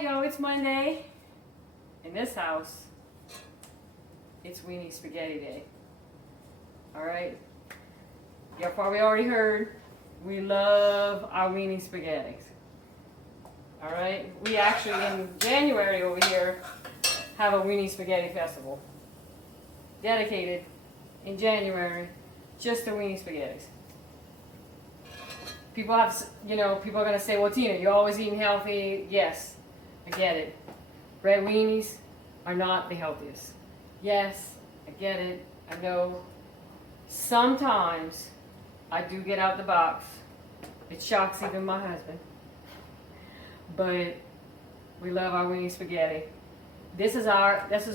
Alright, yo, it's Monday. In this house, it's Weenie Spaghetti Day. Alright? Y'all probably already heard, we love our Weenie Spaghettis. Alright? We actually, in January over here, have a Weenie Spaghetti Festival. Dedicated in January just to Weenie Spaghettis. People have, people are going to say, well, Tina, you're always eating healthy. Yes, I get it. Red weenies are not the healthiest. Yes, I get it. I know. Sometimes I do get out the box. It shocks even my husband. But we love our weenie spaghetti. This is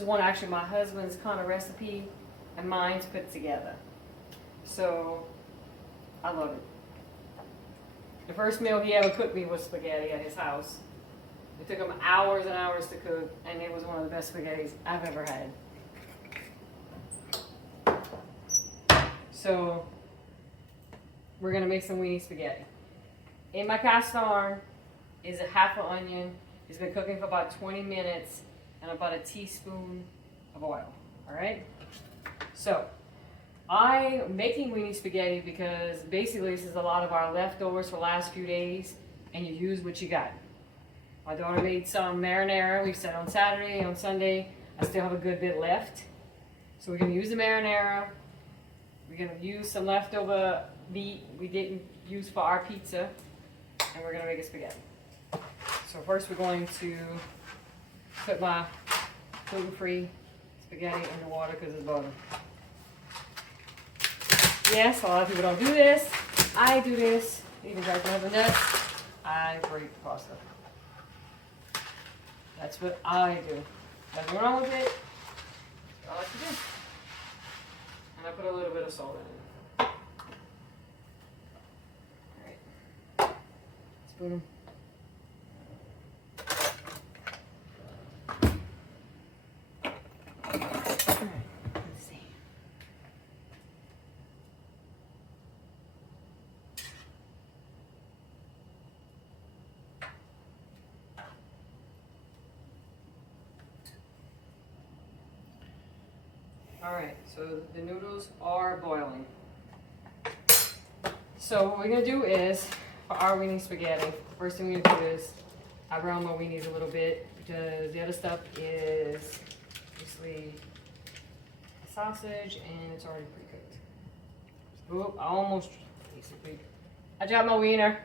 one actually my husband's kind of recipe and mine's put together. So I love it. The first meal he ever cooked me was spaghetti at his house. It took him hours and hours to cook, and it was one of the best spaghettis I've ever had. So, we're gonna make some weenie spaghetti. In my cast iron is a half an onion. It's been cooking for about 20 minutes, and about a teaspoon of oil, all right? So, I'm making weenie spaghetti because basically this is a lot of our leftovers for the last few days, and you use what you got. My daughter made some marinara. We said on Saturday, on Sunday, I still have a good bit left. So we're gonna use the marinara. We're gonna use some leftover meat we didn't use for our pizza, and we're gonna make a spaghetti. So first we're going to put my gluten-free spaghetti in the water because it's butter. Yes, a lot of people don't do this. I do this. Even if I don't have the nuts, I break the pasta. That's what I do. Nothing wrong with it. I like to do. And I put a little bit of salt in it. Alright. Spoon. Alright, so the noodles are boiling. So what we're going to do is, for our weenie spaghetti, first thing we're going to do is, I brown my weenies a little bit, because the other stuff is basically a sausage, and it's already pre-cooked. Oop, I almost, basically, I dropped my wiener.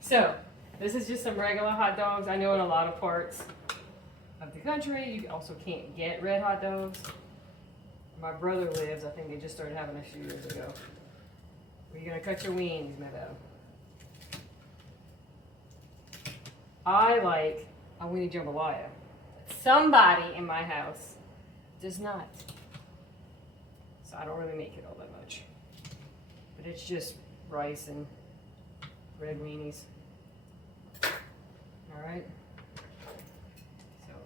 So, this is just some regular hot dogs. I know in a lot of parts of the country, you also can't get red hot dogs. My brother lives, I think they just started having a few years ago. Where you're gonna cut your wings, Meadow. I like a weenie jambalaya. Somebody in my house does not. So I don't really make it all that much. But it's just rice and red weenies. All right.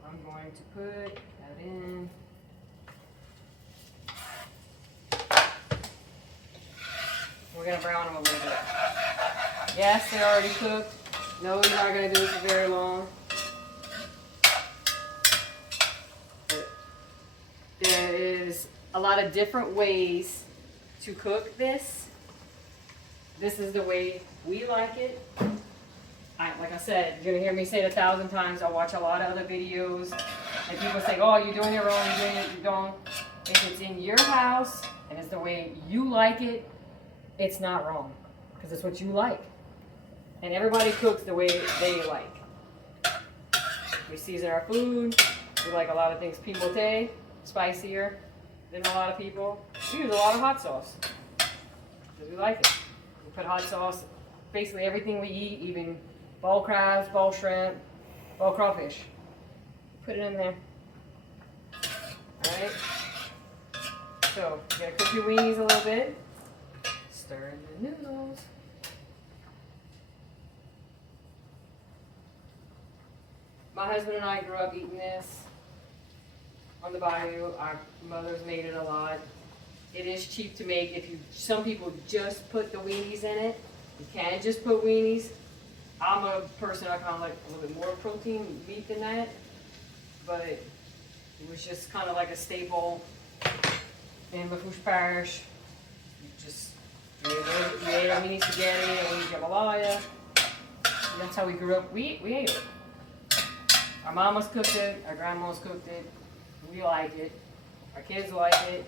I'm going to put that in. We're going to brown them a little bit. Yes, they're already cooked. No, you're not going to do this for very long. But there is a lot of different ways to cook this. This is the way we like it. Like I said, you're going to hear me say it 1,000 times. I watch a lot of other videos, and people say, oh, you're doing it wrong, you're doing it, you don't. If it's in your house, and it's the way you like it, it's not wrong, because it's what you like. And everybody cooks the way they like. We season our food. We like a lot of things piquante, spicier than a lot of people. We use a lot of hot sauce, because we like it. We put hot sauce, basically everything we eat, even ball crabs, ball shrimp, ball crawfish. Put it in there. Alright? So, you gotta cook your weenies a little bit. Stir in the noodles. My husband and I grew up eating this on the bayou. Our mothers made it a lot. It is cheap to make. Some people just put the weenies in it. You can just put weenies. I'm a person, I kind of like a little bit more protein meat than that, but it was just kind of like a staple in Bafush Parish. You ate our mini spaghetti and we eat jambalaya. That's how we grew up. We ate it. Our mamas cooked it, our grandmas cooked it, we liked it, our kids like it.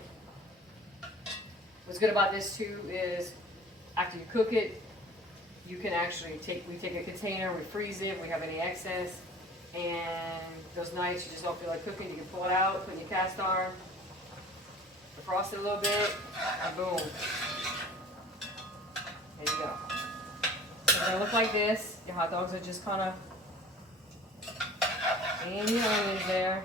What's good about this too is after you cook it, you can actually we take a container, we freeze it if we have any excess, and those nights you just don't feel like cooking, you can pull it out, put it in your cast iron, defrost it a little bit, and boom. There you go. So they're gonna look like this. Your hot dogs are just kind of and your onions there.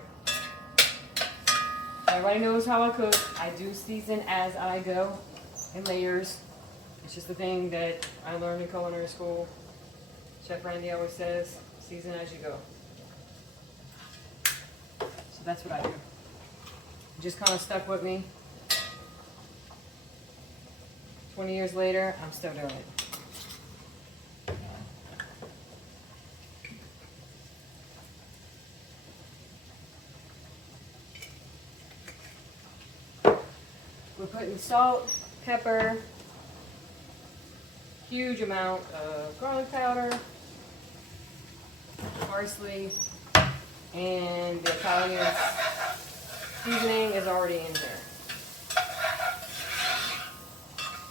Everybody knows how I cook. I do season as I go in layers. It's just the thing that I learned in culinary school. Chef Randy always says, season as you go. So that's what I do. It just kind of stuck with me. 20 years later, I'm still doing it. We're putting salt, pepper, huge amount of garlic powder, parsley, and the Italian seasoning is already in here.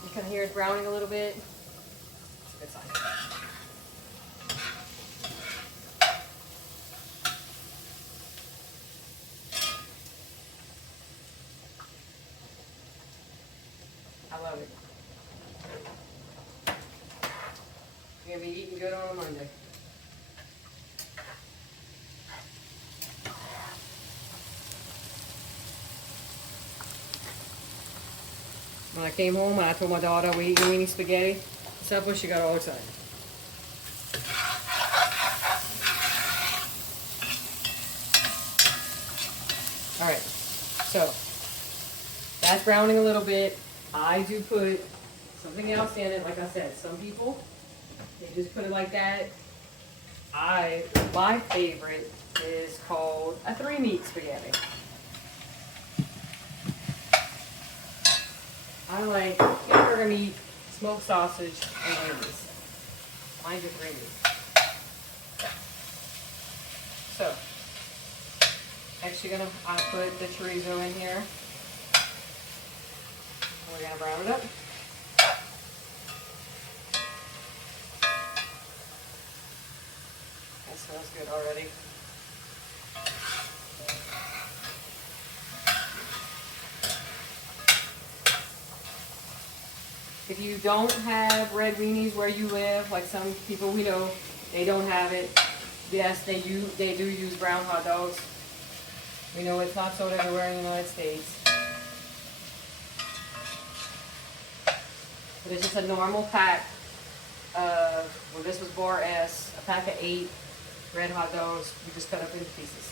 You can hear it browning a little bit. Good sign. I love it. You're gonna be eating good on a Monday. When I came home and I told my daughter we eating weenie spaghetti, stuff, she got all excited. All right, so that's browning a little bit. I do put something else in it. Like I said, some people, they just put it like that. My favorite is called a 3-meat spaghetti. I like hamburger meat, smoked sausage, and onions. Mine's a 3-meat. So, actually I put the chorizo in here. We're gonna brown it up. That smells good already. If you don't have red weenies where you live, like some people we know, they don't have it. Yes, they do use brown hot dogs. We know it's not sold everywhere in the United States. But it's just a normal pack of, well, this was bar S, a pack of 8 red hot dogs. We just cut up into pieces.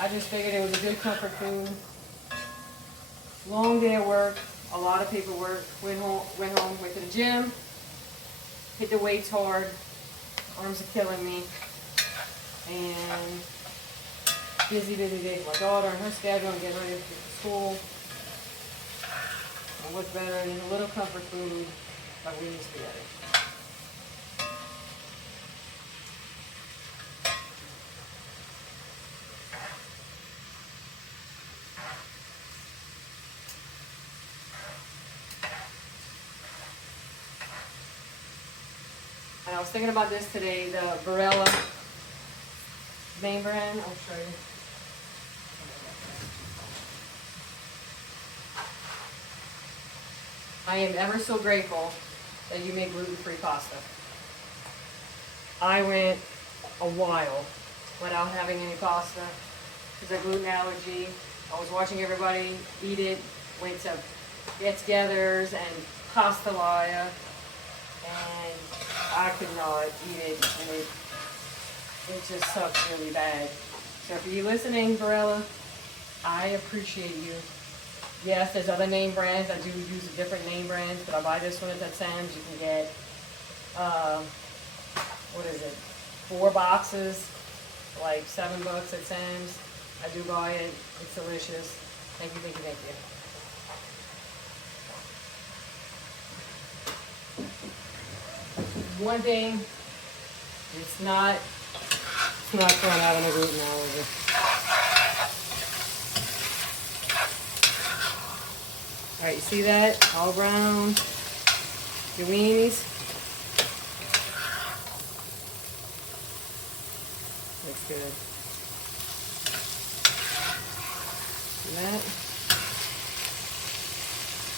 I just figured it was a good comfort food. Long day at work, a lot of paperwork. Went home, went to the gym, hit the weights hard. Arms are killing me. And busy day for my daughter and her schedule and getting ready for school. And what's better than a little comfort food like weenie spaghetti. And I was thinking about this today, the Barilla main brand. I'll show you. I am ever so grateful that you make gluten-free pasta. I went a while without having any pasta because of gluten allergy. I was watching everybody eat it, went to get-togethers and pastalaya, and I could not eat it, and it just sucked really bad. So if you're listening, Barilla, I appreciate you. Yes, there's other name brands. I do use different name brands, but I buy this one at Sam's. You can get, uh, what is it, 4 boxes, for like $7 at Sam's. I do buy it. It's delicious. Thank you, thank you, thank you. One thing, it's not fun having a gluten allergy. All right, you see that? All brown. Your weenies. Looks good. See that?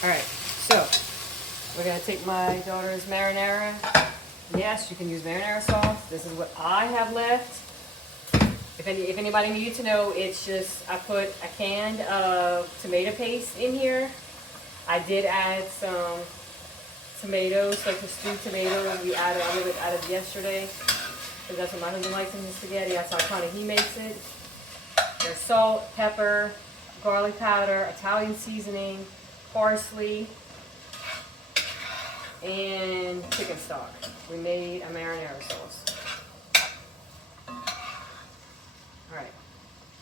All right, so we're gonna take my daughter's marinara. Yes, you can use marinara sauce. This is what I have left. If anybody needed to know, it's just I put a can of tomato paste in here. I did add some tomatoes, like the stewed tomatoes. We added a little bit added yesterday because that's what my husband likes in his spaghetti. That's how kind of he makes it. There's salt, pepper, garlic powder, Italian seasoning, parsley, and chicken stock. We made a marinara sauce. Alright,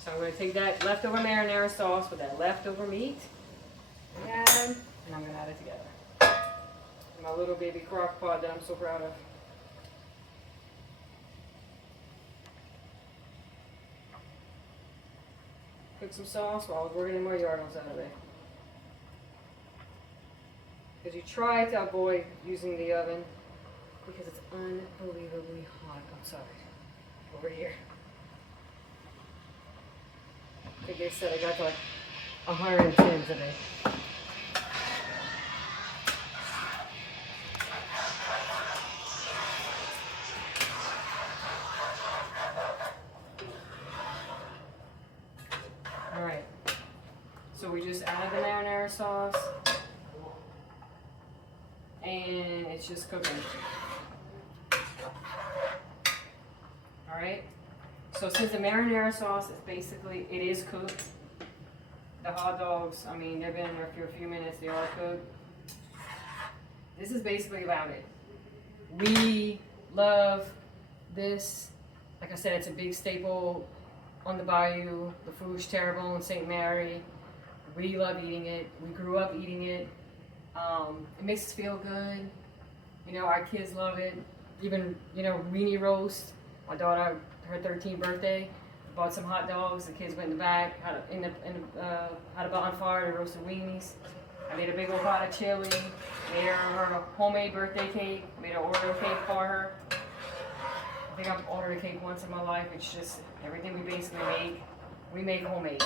so I'm going to take that leftover marinara sauce with that leftover meat, and I'm going to add it together. My little baby crock pot that I'm so proud of. Cook some sauce while I was working in my yard on Saturday. Because you try to avoid using the oven because it's unbelievably hot. I'm sorry. Over here. I think they said I got to like 110 today. Alright. So we just added the marinara sauce. And it's just cooking. Alright. So since the marinara sauce is basically, it is cooked. The hot dogs, I mean, they've been in there for a few minutes, they are cooked. This is basically about it. We love this. Like I said, it's a big staple on the bayou. The food's terrible in St. Mary. We love eating it. We grew up eating it. It makes us feel good. You know, our kids love it. Even, you know, weenie roast. My daughter, her 13th birthday, bought some hot dogs. The kids went in the back, had a bonfire and roasted weenies. I made a big old pot of chili. Made her homemade birthday cake. Made an Oreo cake for her. I think I've ordered a cake once in my life. It's just everything we basically make, we make homemade.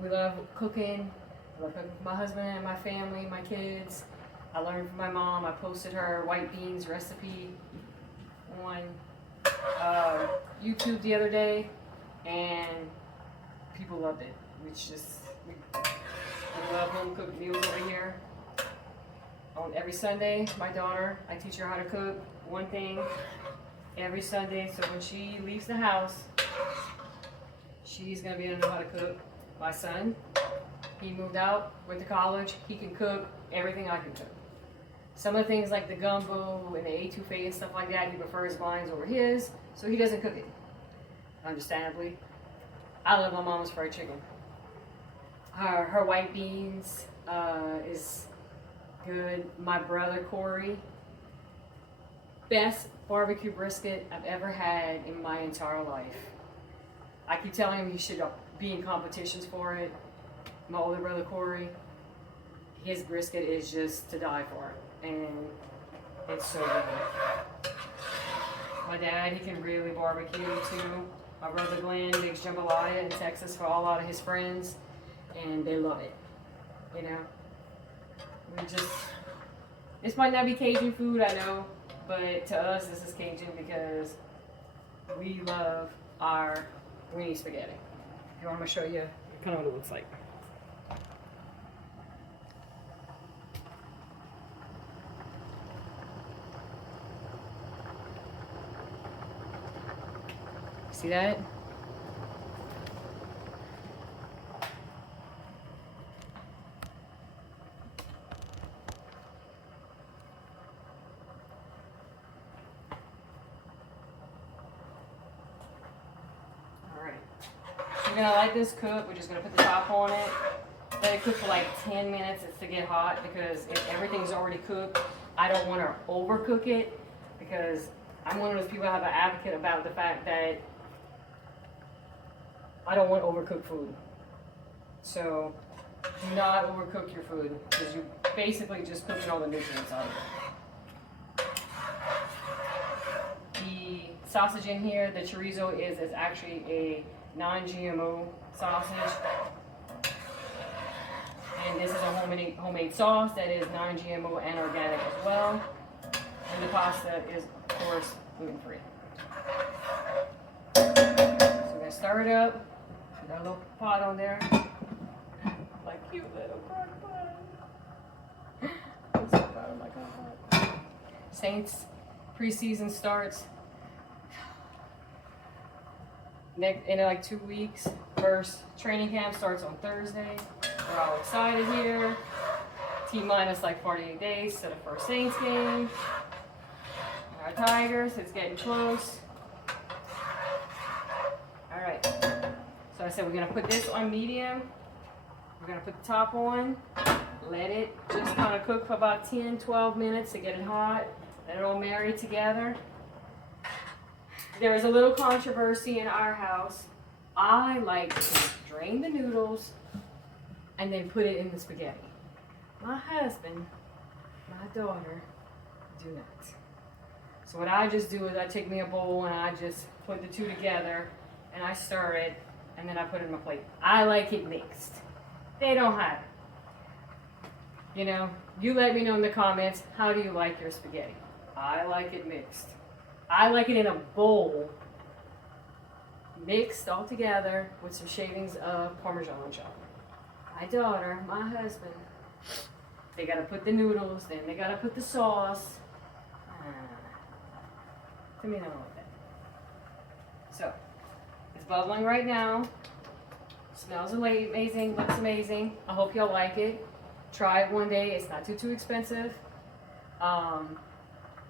We love cooking. I love cooking for my husband and my family, my kids. I learned from my mom. I posted her white beans recipe on YouTube the other day, and people loved it. It's just, we love home cooked meals over here. On every Sunday, my daughter, I teach her how to cook one thing every Sunday, so when she leaves the house, she's gonna be able to know how to cook. My son, he moved out, went to college, he can cook everything I can cook. Some of the things like the gumbo and the etouffee and stuff like that, he prefers mine over his, so he doesn't cook it, understandably. I love my mama's fried chicken. Her white beans is good. My brother Corey, best barbecue brisket I've ever had in my entire life. I keep telling him he should be in competitions for it. My older brother Corey, his brisket is just to die for, and it's so good. My dad, he can really barbecue too. My brother Glenn makes jambalaya in Texas for a lot of his friends, and they love it. You know, this might not be Cajun food, I know, but to us this is Cajun because we love our weenie spaghetti. If you want me to show you kind of what it looks like. See that? gonna let this cook. We're just gonna put the top on it. Let it cook for like 10 minutes. It's to get hot because if everything's already cooked, I don't want to overcook it because I'm one of those people that have an advocate about the fact that I don't want overcooked food. So do not overcook your food because you're basically just cooking all the nutrients out of it. The sausage in here, the chorizo is actually a non-GMO sausage. And this is a homemade sauce that is non-GMO and organic as well. And the pasta is, of course, gluten-free. So we're gonna stir it up. Put that little pot on there. My cute little crock pot. I'm so proud of my crock pot. Saints preseason starts in like 2 weeks. First training camp starts on Thursday. We're all excited here. T-minus like 48 days to the first Saints game. Our Tigers, it's getting close. All right. So I said we're gonna put this on medium. We're gonna put the top on. Let it just kind of cook for about 10, 12 minutes to get it hot. Let it all marry together. There is a little controversy in our house. I like to drain the noodles and then put it in the spaghetti. My husband, my daughter, do not. So what I just do is I take me a bowl and I just put the two together and I stir it and then I put it in my plate. I like it mixed. They don't have it. You know, you let me know in the comments, how do you like your spaghetti? I like it mixed. I like it in a bowl, mixed all together with some shavings of Parmesan on top. My daughter, my husband, they gotta put the noodles, then they gotta put the sauce. To me, I don't like that. So, it's bubbling right now. Smells amazing, looks amazing. I hope y'all like it. Try it one day. It's not too expensive.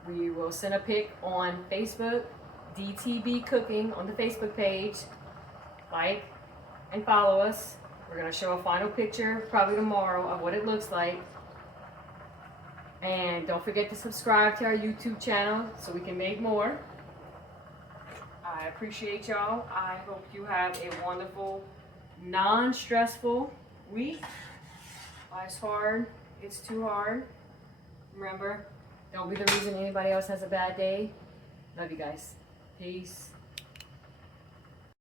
We will send a pic on Facebook, DTB Cooking on the Facebook page. Like and follow us. We're gonna show a final picture probably tomorrow of what it looks like. And don't forget to subscribe to our YouTube channel so we can make more. I appreciate y'all. I hope you have a wonderful, non-stressful week. Life's hard. It's too hard. Remember, don't be the reason anybody else has a bad day. Love you guys. Peace.